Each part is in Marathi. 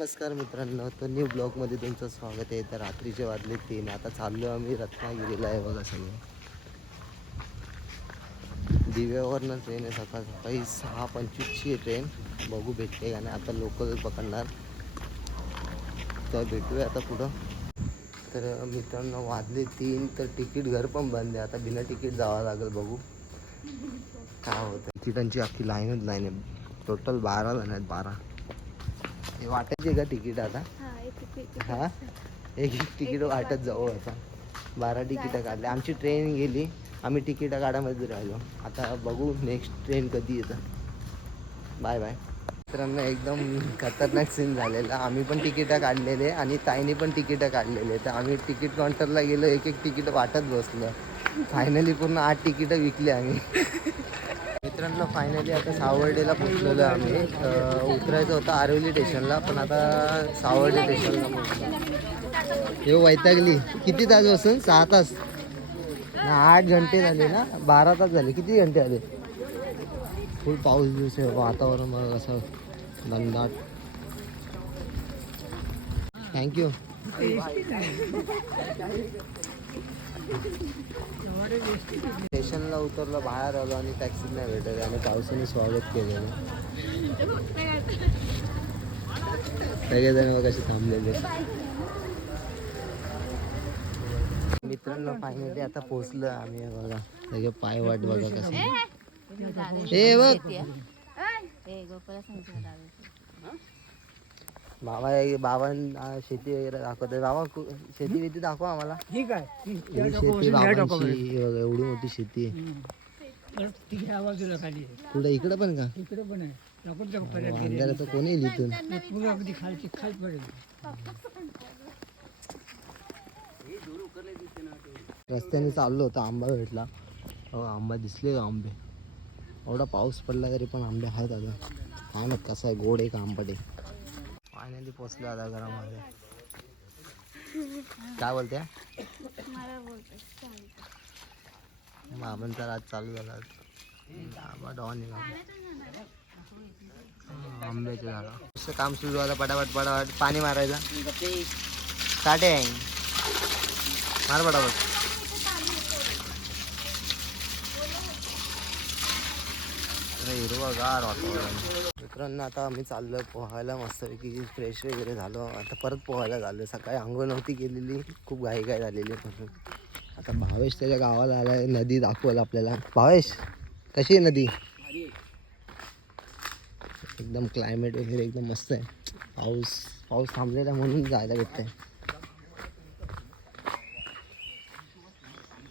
नमस्कार मित्रांनो, तर न्यू ब्लॉगमध्ये तुमचं स्वागत आहे. तर रात्रीचे वाजले 3. आता चाललो आम्ही रत्नागिरीला आहे बघा. सगळं दिव्यावरनं ट्रेन आहे. सकाळी 6:25ची ट्रेन. बघू भेटते का नाही. आता लोकल पकडणार, तर भेटूया आता पुढं. तर मित्रांनो वाजले 3, तर तिकीट घर पण बंद आहे. आता बिना तिकीट जावं लागेल. बघू काय होतं. तिकीटांची अख्खी लाईनच लाईन आहे. टोटल 12 जण आहेत. 12 हे वाटायचे का तिकीट आता? हां, एक तिकीट वाटत जाऊ. आता 12 तिकीटं काढले. आमची ट्रेन गेली, आम्ही तिकीटं काढामध्ये राहिलो. आता बघू नेक्स्ट ट्रेन कधी येतं. Bye bye. मित्रांनो एकदम खतरनाक सीन झालेला. आम्ही पण तिकीटं काढलेले आणि ताईने पण तिकीटं काढलेले. तर आम्ही तिकीट काउंटरला गेलो, एक एक तिकीट वाटत बसलो. फायनली पूर्ण 8 तिकीटं विकली आम्ही. मित्रांनो फायनली आता सावर्डेला पोचलेलो आम्ही. उतरायचं होतं आरवली स्टेशनला, पण आता सावर्डे स्टेशनला पोचलो. हे वैतागली. किती तास बसून? 6 तास ना, 8 घंटे झाले ना, 12 तास झाले. किती घंटे आले? फुल पाऊस दिवस आहे. वातावरण बघा कसं दमदाट. थँक्यू. स्टेशनला उतरलो, बाहेर आलो आणि टॅक्सी नाही भेटत आणि पावसाने स्वागत केलेलं. सगळेजण कसे थांबलेले. मित्रांनो फायनली आता पोहोचलो आम्ही बघा. सगळे पाय वाट बघा कसं. हे बघ बाबा शेती वगैरे दाखवते. बाबा शेती वेती दाखवा आम्हाला. शेती बाबांची बघा, एवढी मोठी शेती आहे. कुठे इकडे पण का? इकडे पण आहे. अंधाराचं कोणी इथून रस्त्याने चाललो होतो. आंबा भेटला. हो, आंबा दिसले का आंबे? एवढा पाऊस पडला तरी पण आंबे आहेत अजून. काय माहित कसं आहे, गोड आहे का आंबट आहे. फायनली पोचलो आता घरामध्ये. काय बोलते? बाबांचा राज चालू झाला. बाबा डॉन आंब्याचं झालं. असं काम सुरू झालं. पटापट पटापट पाणी मारायचं. काटे मार पटापट. हिरवंगार वातावरण. मित्रांनो आता आम्ही चाललो पोहायला. मस्तपैकी फ्रेश वगैरे झालो. आता परत पोहायला झालो. सकाळी आंघोळ नव्हती केलेली, खूप घाई झालेली म्हणून. आता भावेश त्याच्या गावाला आलाय. नदी दाखवल आपल्याला. भावेश कशी आहे नदी? एकदम क्लायमेट वगैरे एकदम मस्त आहे. पाऊस थांबलेला म्हणून जायला भेटतंय.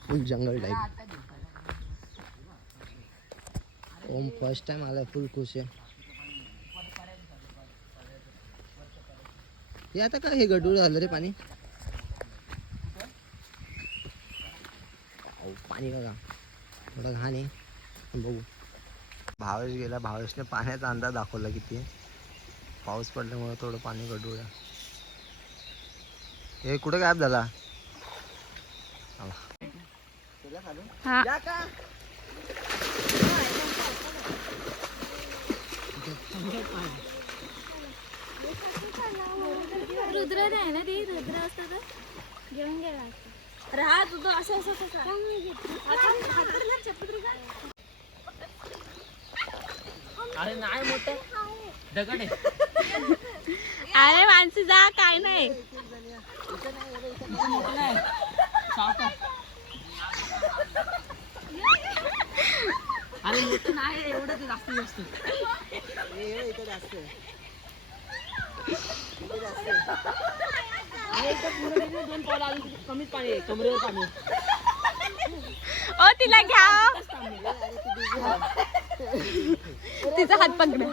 फुल जंगल टाईप. ओम फर्स्ट टाइम आलाय, फुल खुश आहे. हे आता काय हे गडूळ झालं रे पाणी. पाणी बघा थोडं घाण आहे. बघू. भावेश गेला. भावेशने पाण्याचा अंदाज दाखवला किती आहे. पाऊस पडल्यामुळे थोडं पाणी गडूळ आहे. हे कुठे गायब झाला? रुद्र आहे ना ते. रुद्र असतं तर घेऊन गेला राहा तू. तो असं अरे नाही मोठं दगड आहे. अरे माणसं जा, काय नाही. अरे मोठं नाही एवढं, ते जास्त जास्त. दोन पावलं आली कमीच पाणी आहे. कमरेवर पाणी. ओ तिला घ्या. तिचा हात पकडा.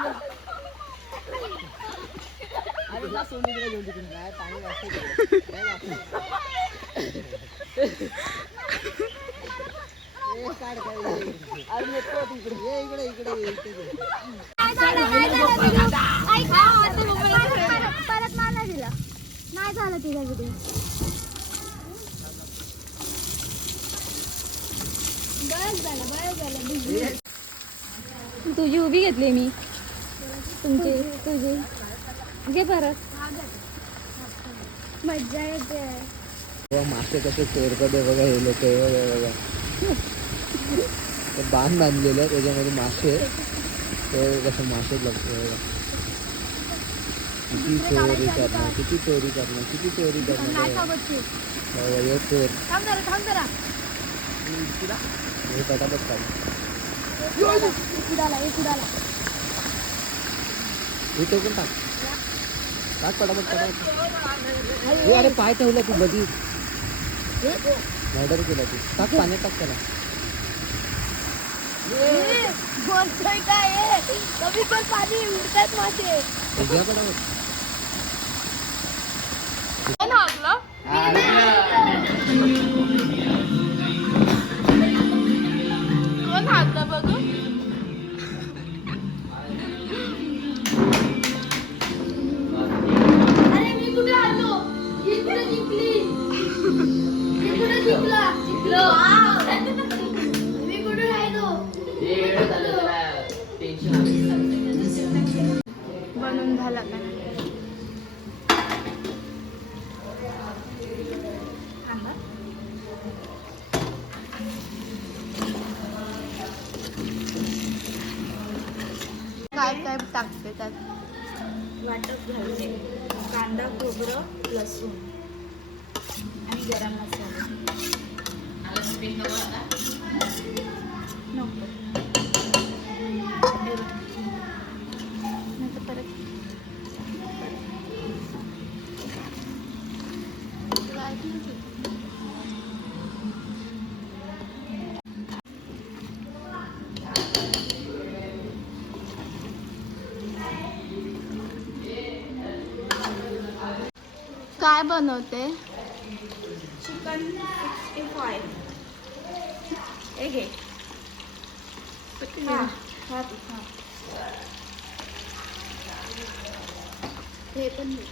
अरे जा सोनी तिला घेऊन तिकडे. काय पाणी वाजतं. अरे नको तिकडे. इकडे परत मला दिला नाही झालं तिला व्हिडिओ. बस झालं. तुझी उभी घेतली मी. तुझे घे परत. मज्जा येते. तेव्हा मासे कसे चोरकडे बघा हे लोक बघा ते बांध बांधलेलं त्याच्यामध्ये मासे आहेत. ते कसं मासे लागतो बघा. किती चोरी करणार किती चोरी करणार किती चोरी करणार बघा, हे चोर हे पटापट काढ हे टोकून टाक टाक पटापट पटापट. हे अरे पाय ठेवला तू बघी मर्डर केला तू. टाक पाण्यात टाक त्याला. बोलतोय काय कमी पण पाणी उडतात मासे. घ्या पटापट. कोण हाकलं? कोण हाकलं बघू. अरे मी कुठे आलो. ही कुठे जिंकली. मी कुठे जिंकला. जिंकलो. मी कुठे राहिलो. बनून झाला का. काय काय टाकते त्यात. वाटप घालते कांदा खोबरं लसूण आणि गरम मसाला. नको नंतर परत काय बनवते. चिकन 65 हे घे. हा. हा तू खा. हे पण घे.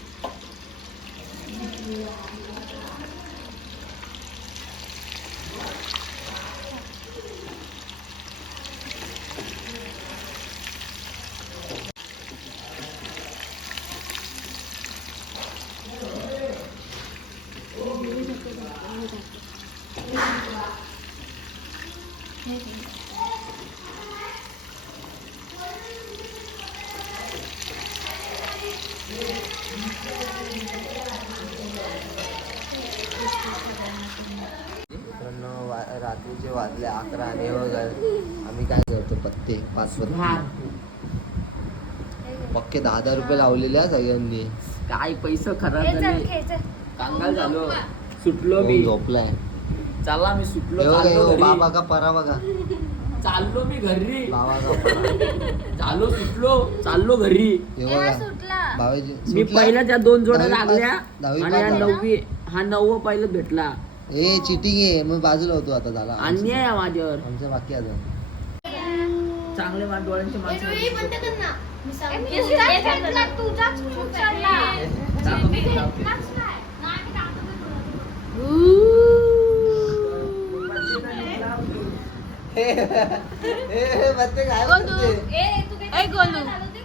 मित्रांनो रात्रीचे वाजले 11 आणि वगैरे आम्ही काय करतो पत्ते 5 पत्ते पक्के 10,000 रुपये लावलेले आहे सगळ्यांनी. काय पैसे खराब झाले कांगाल झालो सुटलो मी झोपलाय. चला मी सुटलो हे बघा, चाललो हे घरी. बाबा का परा बघा चाललो मी घरी बाबा का परा. झालो सुटलो चाललो घरी. हे बघा सुटला. बाबाजी मी पहिल्या त्या 2 जोड्या दहावी लागल्या पास- दहावी आणि हा पास. 9वी हा 9वा पहिलं भेटला. ए चिटिंग आहे मग बाजूला होतो आता झाला. अन्याय आहे माझ्यावर. आमचं बाकी अजून चांगले डोळ्यांचे माणसं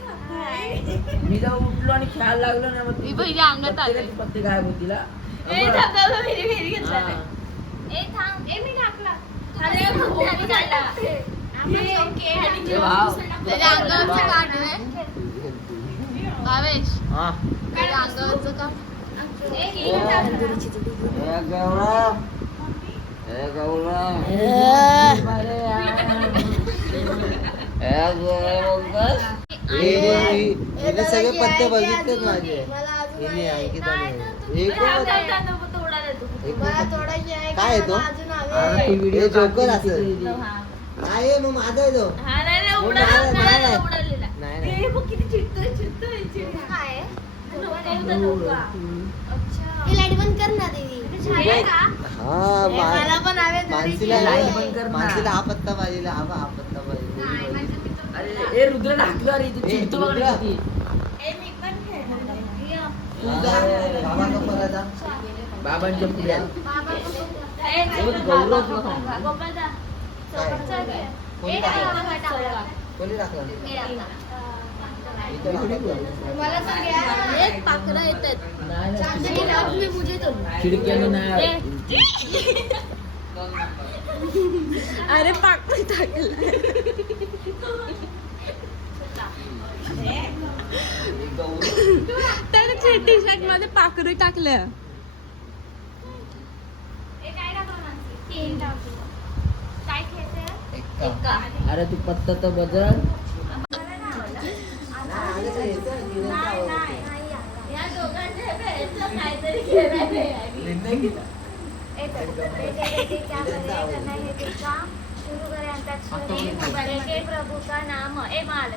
मी जेव्हा उठलो आणि खेळायला लागलो ना मग ही पहिली अंगात आली. पत्ते गायब होतील हा. ए भाव. त्याच्या अंगावरचं काढ रे. भावेश हा. त्याच्या अंगावरचं काढ. ए गौरव ए गौरव ए गौरव बोलतोस? हिने सगळे पत्ते बघितलेत माझे. हिने अंकिताने हे कोण काय आहे तो. अरे तू व्हिडिओ हे जोकर असेल. नाही मग माझा आहे तो. नाही लाईट बंद कर ना दीदी. मानसीला लाईट बंद कर ना. मानसीला हा पत्ता पाहिजे हा पत्ता पाहिजे. अरे ए रुद्र ढाकलो अरे इथे चिडतो बघ रे किती. बाबा का पराठा. बाबांच्या पुढ्या कोणी टाकला कोणी टाकला मला तर घ्या. एक पाखरं येतात. चांदणी गेल्यावर मी पूजेतो. खिडक्यानं नाही अरे पाखरं टाकलं. त्याने टी शर्ट मध्ये पाखरं टाकलं. काय खेळते? अरे तू पत्ता तर बदल. या दोघांच्या भेटचं काहीतरी खेळायला शुरू करें अंताक्षरी प्रभु का नाम ए माल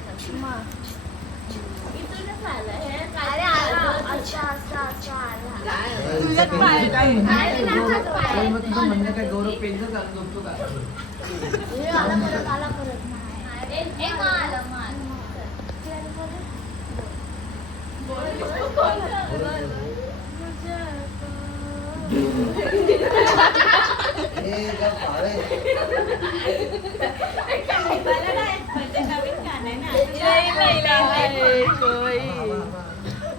इथूनच आलं हे. अरे आला अच्छा असा असा आला. तुझ्यात पाय काय? मग तुझं म्हणणं काय गौरव पेनचं चालू झोपतो का? आला परत ए माल माल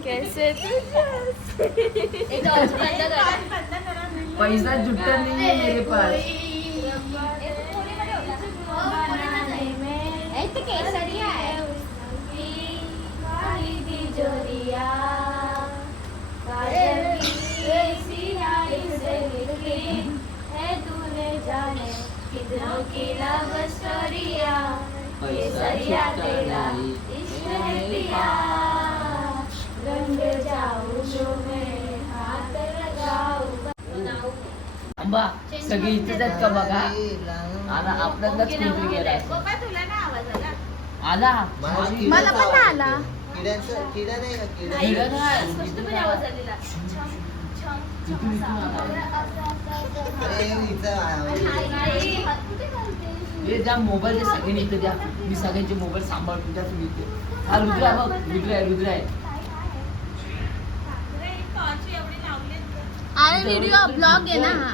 कैसे पैसा जुटता नहीं है मेरे पास. केसरिया है. पैसा जुटता नहीं. अंबा सगळी इथेच आहेत का बघा. आला आपल्यालाच कोणतरी गेला आला. मला पण नाही आला. किडा नाही का किडा किडा नाही. स्पष्टपणे आवाज आलेला. इथून आला. अरे हिचा हे द्या मोबाईल सगळ्यांनी इथे द्या. मी सगळ्यांचे मोबाईल सांभाळतो द्या तुम्ही इथे. हा रुद्र आहे बघ. रुद्र आहे. अरे व्हिडिओ ब्लॉग आहे ना हा.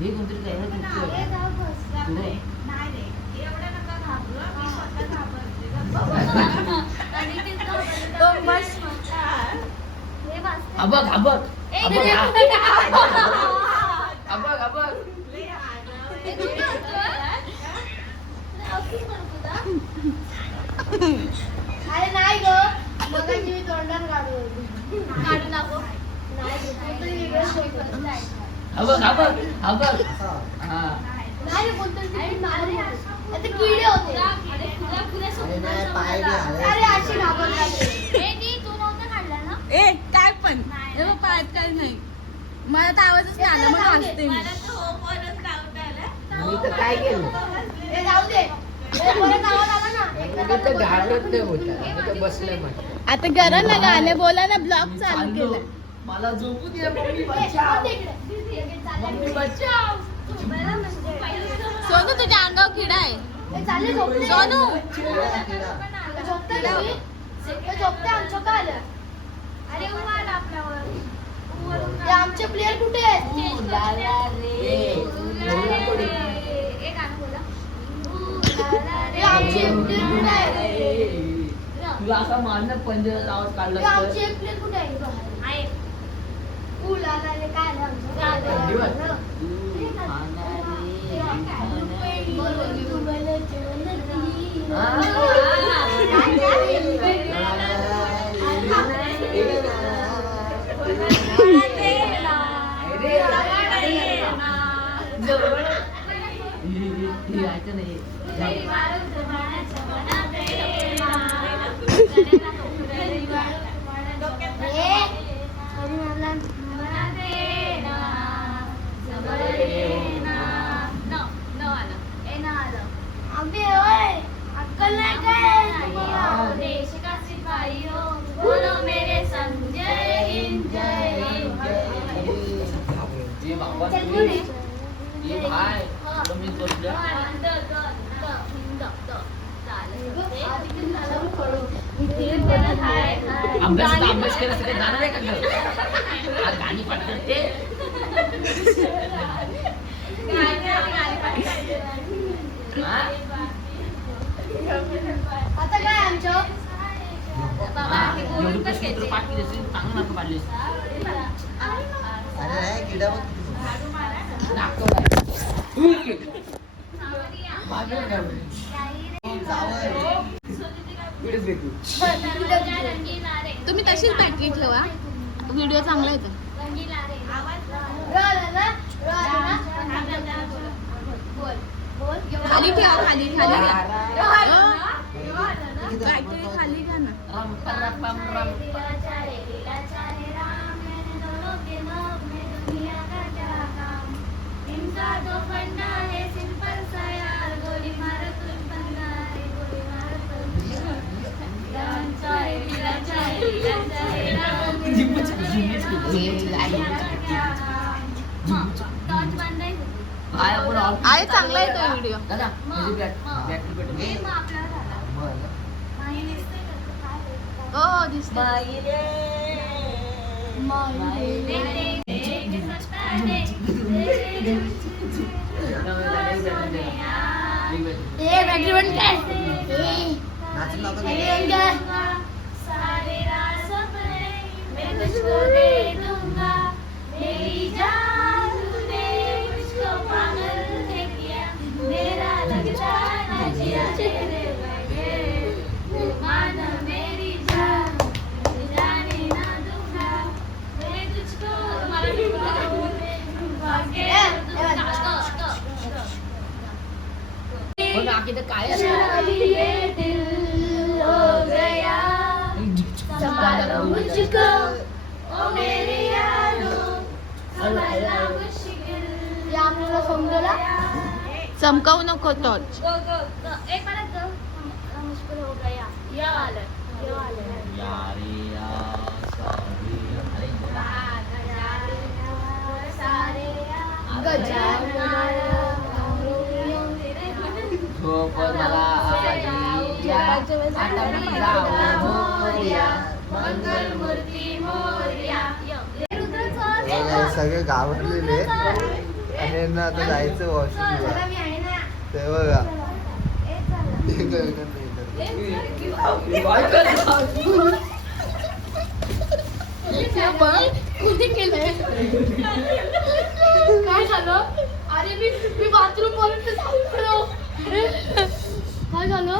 हे कोणतरी अबक अबक अबक अबक. अरे नाही ग मगाशी मी तोंडात काढू नको. अबक अबक अबक. हा नाही कोणतरी आता किडे होते. अरे अशी घाबरतात. तू नव्हतं काढला ना. ए काय पण ए पायात काय नाही. मला तर आवाजच नाही आला. मग हसते मी. मी तर काय केलं. ए जाऊ दे. परत आवाज आला ना. मी तर घाबरत नाही होता. मी तर बसलोय मग. आता करा ना गाणं बोला ना. ब्लॉग चालू केलं. मला झोपू दे. मम्मी बचाव. मम्मी बचाव. सोनू तुझ्या अंगावर किडा आहे. चालले झोपले. सोनू झोपते तुम्ही? ते झोपते आमच्या का आलं. अरे उमाल आपल्यावर. ते आमचे प्लेयर कुठे आहेत? एक गाणं बोला. ते आमचे प्लेयर कुठे आहेत? तुला असा मारणं पंजाचा आवाज ते काढला आमचे प्लेयर कुठे आहे? उलाला रे काय आलं आमचं? अबे ओए अक्कल नाही काय? देश का सिपाही हो बोलो मेरे संग जय हिंद जय हिंद. जे बाबा ये भाई तो मी बोललो अभ्यास केला सगळं जाणार आहे का गं? आज गाणी पाठ करते. आता काय आमचं एवढे प्रश्न उत्तर पाठ केले असतील, चांगले मार्क पाडले असतील. अरे नाही, किडा बघ. तुम्ही तशीच बॅटरी ठेवा, व्हिडिओ चांगला येतो. खाली ठेवा, खाली खाली घ्या. बॅटरी खाली घ्या ना. आहे चांगला येतो व्हिडिओ. दादा म्हणजे बॅटरी पेटून हो दिसतंय. बॅटरी बंद कर. नाचून दाखव. सारे रात सपने मैं तुझको दे दूंगा, मेरी जान तूने मुझको पागल है किया, मेरा लगता ना जिया तेरे बगैर, तू मान मेरी जान, जाने ना दूंगा मैं तुझको पण आखी तर काय ये दिल हो गया संभालो मुझको ओ मेरे यारो, संभालना मुश्किल. या आपल्याला समजला. चमकावू नको टॉर्च. एक बार मुश्किल हो गया. या वाला सगळे घाबरलेले आणि यांना आता जायचं वॉशरूमला. ते बघा काय झालं? अरे मी बाथरूम पर्यंत जाऊन काय झालं?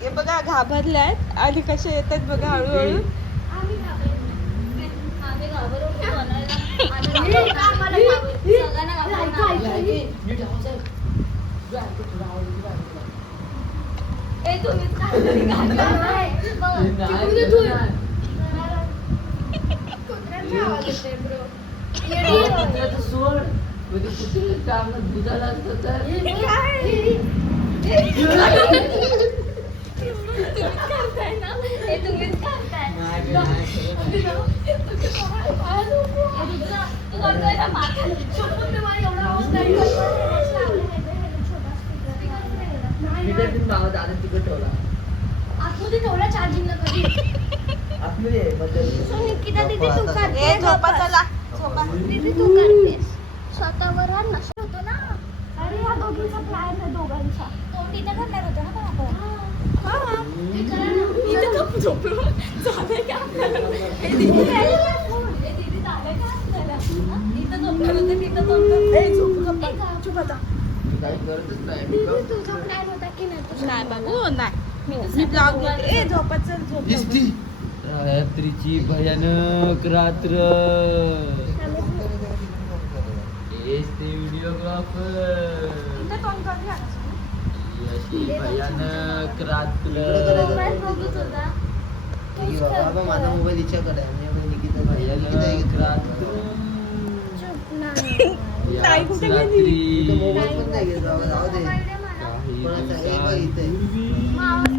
हे बघा घाबरल्यात आणि कसे येतात बघा हळूहळू. सोड दुधाला असतं तर दादा तिकट ठेवला आतमध्ये ठेवला चार्जिंगला कधी. आपले निकिता दीदी तू ए करते झोपा चला. दीदी तू करतेस स्वतःवर हा नशा होतो ना. अरे या दोघींचा प्लॅन आहे दोघांचा. तो तिथे करणार होतो ना पण आपण. हा ते करा ना. इथे कप झोपलो झालंय का आपल्याला. हे दीदी झालंय का आपल्याला. इथं झोपलो होतं तिथं झोपलो. ए झोप गप्पा चुप आता. काही करतच नाही दीदी तुझा प्लॅन होता की नाही? नाही बाबू नाही. मी ब्लॉग घेते. ए झोपा चल झोप. रात्रीची भयानक रात्र व्हिडिओग्राफर अशी भयानक रात्र. मोबाईल बघत होता. बाबा माझा मोबाईल हिच्याकडे आहे. मी निकिता भयानक रात्र चुप नाही. याच इथं रात्री मोबाईल पण नाही घेत बाबा, जाऊ दे. काही कोणाचा? हे बघ इथे. दिवसापूर्वी मावस